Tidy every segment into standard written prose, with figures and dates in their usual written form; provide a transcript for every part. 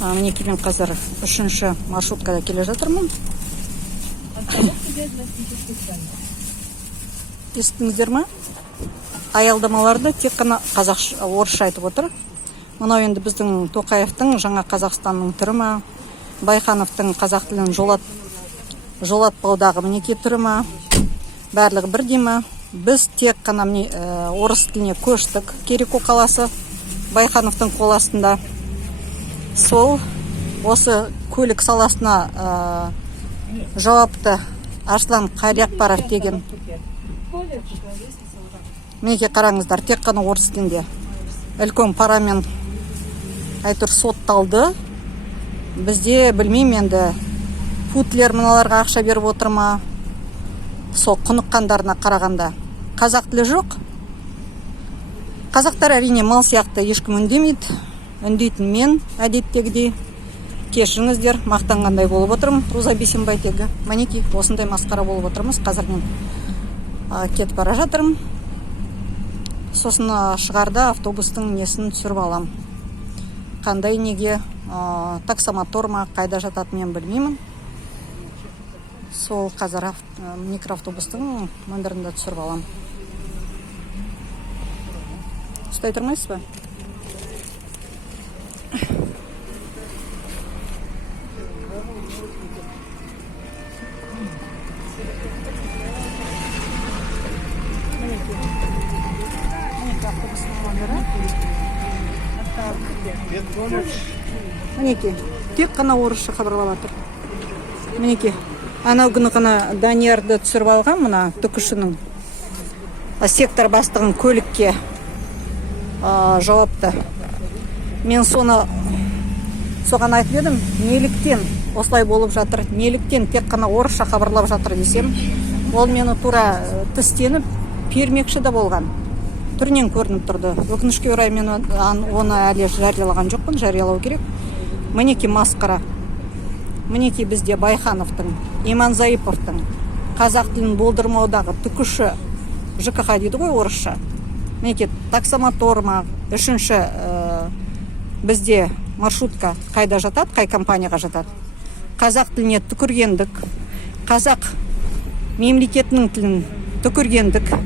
Мінекей мен қазір 3-ші маршруткада келе жатырмын. Естіңіздер ма? Аялдамаларды тек қана қазақша, орысша айтып отыр. Мынау енді біздің Тоқаевтың жаңа Қазақстанның түрі ма, Байхановтың қазақ тілін жолатпаудағы мінекей түрі ма, барлығы бірдей ма? Біз тек қана орыс тіліне көштік. Кереку қаласы Байхановтың қол астында. Сол осы көлік саласына жауапты Арслан Қариақбаров деген. Мінекей қараңыздар, тек қана орыс тілінде. Үлкен парамен әйтір сотталды. Бізде білмеймін енді путлер мыналарға ақша беріп отыр ма, сол құныққандарына қарағанда. Қазақ тілі жоқ. Қазақтар әрине мал сияқты ешкім үндемейді. Үндейтін мен әдеттегідей. Кешіріңіздер, мақтанғандай болып отырмын. Руза Бейсенбайтегі. Мінекей осындай масқара болып отырмыз. Қазір мен кетіп бара жатырмын. Сосын шығарда автобустың несін түсіріп алам. Қандай неге, таксомотор ма, қайда жататын мен білмеймін. Сол қазір микроавтобустың нөмірінде түсіріп алам. Ұстай тұрмайсыз ба? Мінекей, тек қана орысша хабарлап жатыр. Мінекей, анау күні ғана Даниярды түсіріп алған, мына түкішінің сектор бастығын көлікке жауапты. Мен соған айтып едім, неліктен осылай болып жатыр, неліктен тек қана орысша хабарлап жатыр десем, ол мені тура тістеніп пермекші де болған. Түрінен көрініп тұрды. Өкінішке орай мен оны әлі жариялаған жоқпын, жариялау керек. Мінекей масқара. Мінекей бізде Байхановтың, Иманзаиповтың қазақ тілін болдырмаудағы түкіші ЖКХ дейді ғой орысша. Мінекей таксомотор ма, 3-ші бізде маршрутка қайда жатады, қай компанияға жатады. Қазақ тіліне түкіргендік, қазақ мемлекетінің тілін түкіргендік,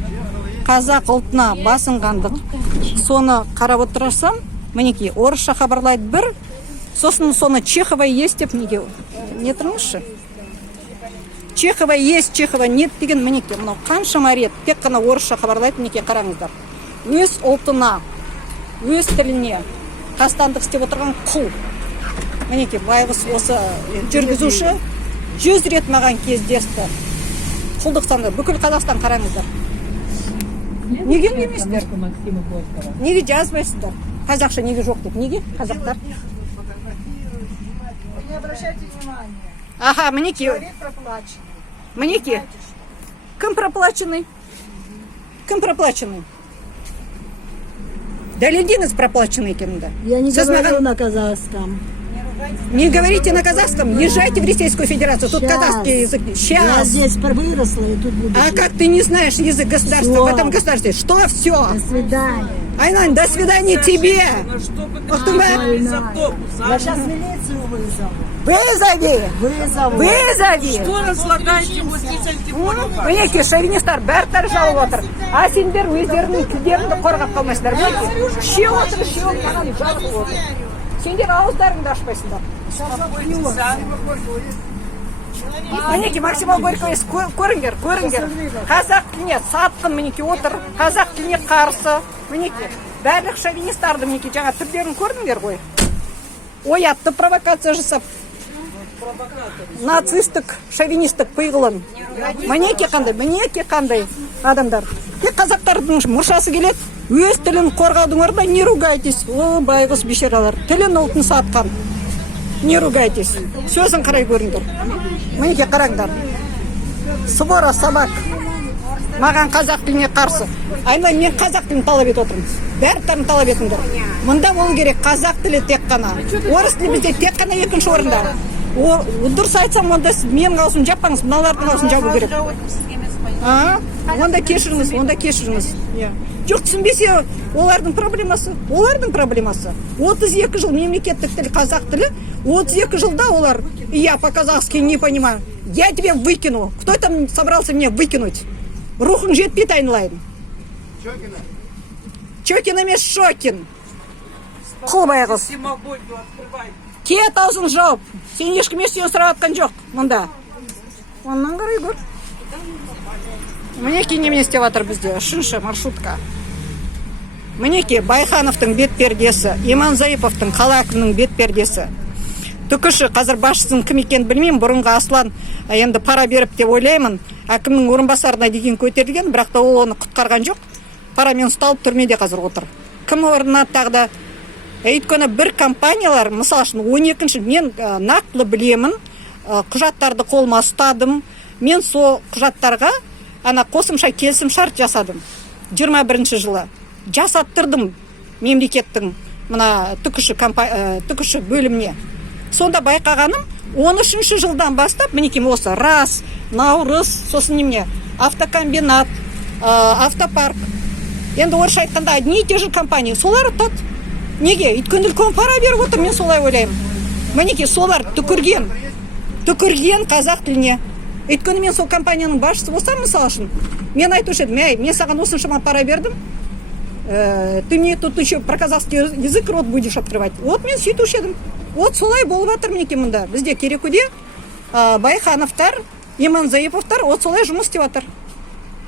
қазақ ұлтына басынғандық. Соны қарап отырсам, мінекей орысша хабарлайды бір, сосын соны Чехова есть деп неге не тұрмызшы? Чехова есть, Чехова нет деген мінекей. Мынау қаншама рет тек қана орысша хабарлайды, мінекей қараңыздар. Өз ұлтына, өз тіліне қастандық істеп отырған құл. Мінекей байғыз осы жүргізуші 100 рет маған кездесті. Құлдық санды. Бүкіл Қазақстан қараңыздар. Неге үндемейсіздер? Неге жазбайсыздар? Қазақша неге жоқ деп. Неге қазақтар? Не обращайте внимания. Ага, мінекей. Человек проплаченный. Мінекей. Кім проплаченный? Кім проплаченный? Дәлелдеңіз проплаченный екенімді. Я не говорю на казахском. Не говорите на казахском, езжайте в Российскую Федерацию, тут казахский язык. Я Сейчас. здесь выросла и тут буду. А как ты не знаешь язык государства Всё. в этом государстве? Что все? До свидания. Айнань, до свидания тебе. Ах ты Я сейчас милицию вызову. Вызови! Вызову. Вызови! Что разлагаете вот здесь антифоника? Мінекей шовинистар бәрі жалып отыр. А сендер өздерінің тілдеріңді қорғап қалмайсыңдар. Мінекей ше отыр, ше маған жалып отыр. Сендер ауыздарыңды ашпайсыңдар. Мінекей Максимал Горького көріңдер, көріңдер. Қазақ тіліне сатқын мінекей отыр. Қазақ тіліне қарсы. Мінекей барлық шовинистарды мінекей жаңа түрлерін көрдіңдер ғой. Оятты провокация жасап. Нацистік, шовинистік пиғылын. Мінекей қандай адамдар. Тек қазақтардың мұршасы келеді. Өз тілін қорғаудың орнына не ругайтесь. О, байғыз бешералар. Тілін ұлтын сатқан. Не ругайтесь. Сөзін қарай көріңдер. Мінекей қараңдар. Свора собак. Маған қазақ тіліне қарсы. Айналайын, мен қазақ тілін талап етіп отырмын. Бәрін талап етіңдер. Мұнда болу керек қазақ тілі тек қана. Орыс тілі бізде тек қана екінші орында. Дұрыс айтсам, онда менің аузым жаппаңыз, мыналардың аузын жабу керек. Онда кешіріңіз. жоқ түсінбесе олардың проблемасы 32 жыл мемлекеттік тіл қазақ тілі 32 жылда олар я по-казахски не понимаю, я тебя выкину, кто там собрался меня выкинуть, рухың жетпейді айналайын. Чокин емес Шокин. Құлбай қыз. Симобойку открывай. Кет аузын жауып. Сен ешкім ештеңе сұрап жатқан жоқ мұнда. Оннан қарай көр. Мінеки немене істеп жатыр бізде? 3-ші маршрутка. Мінеки Байхановтың бет пердесі, Иманзаиповтың қала әкімінің бет пердесі. Түкіші қазір басшысының кім екенін білмеймін, бұрынғы Аслан енді пара беріп деп ойлаймын. Әкімнің орынбасарына деген көтерілген, бірақ та ол оны құтқарған жоқ. Парамен ұсталып түрмеде қазір отыр. Кім орнына тағы да? Өйткені бір компаниялар, мысалы үшін 12-ші мен нақтылы білемін, құжаттарды қолыма ұстадым. Мен сол құжаттарға қосымша келісім шарт жасадым. 21-ші жылы жасаттырдым мемлекеттің мына түкіші бөліміне. Сонда байқағаным 13-ші жылдан бастап мінекей осы Рас, Наурыз, сосын немене автокомбинат, автопарк. Енді орысша айтқанда одни и те же компании. Солар ұтады. Неге? Өйткені үлкен пара беріп отыр, мен солай ойлаймын. Мінекей солар түкірген қазақ тіліне. Өйткені мен сол компанияның басшысы болсам, мысалы үшін, мен айтушы едім, мен саған осыншама пара бердім, ты мне тут еще про казахский язык рот будешь открывать. Вот мен сөйтуші едім. Вот солай болып жатыр мінекей мұнда. Бізде Керекуде Байхановтар, Иманзаиповтар вот солай жұмыс істеп жатыр.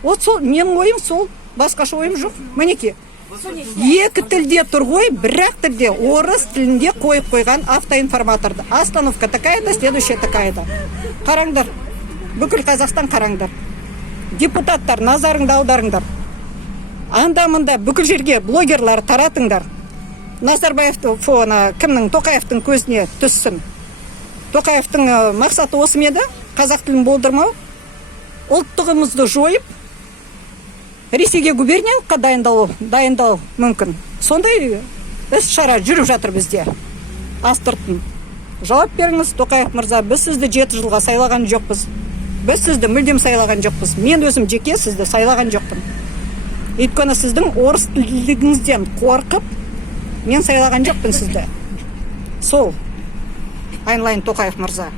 Вот сол, менің ойым сол, басқаша ойым жоқ. Мінекей. Екі тілде тұр ғой, бірақ тілде орыс тілінде қойып қойған автоинформаторды. Остановка такая-то, следующая такая-то. Қараңдар. Бүкіл Қазақстан қараңдар. Депутаттар, назарыңды аударыңдар. Анда-мында бүкіл жерге блогерлар таратыңдар. Назарбаевты фона кімнің Тоқаевтың көзіне түссін. Тоқаевтың мақсаты осы ме еді? Қазақ тілін болдырмау, ұлттығымызды жойып, Ресейге губерниялыққа дайындау мүмкін. Сондай іс-шара жүріп жатыр бізде. Астыртын. Жауап беріңіз, Тоқаев мырза, біз сізді 7 жылға сайлаған жоқпыз. Біз сізді мүлдем сайлаған жоқпыз. Мен өзім жеке сізді сайлаған жоқпын. Өйткені сіздің орыс тілдігіңізден қорқып, мен сайлаған жоқпын сізді. Сол. Айналайын Тоқаев мырза.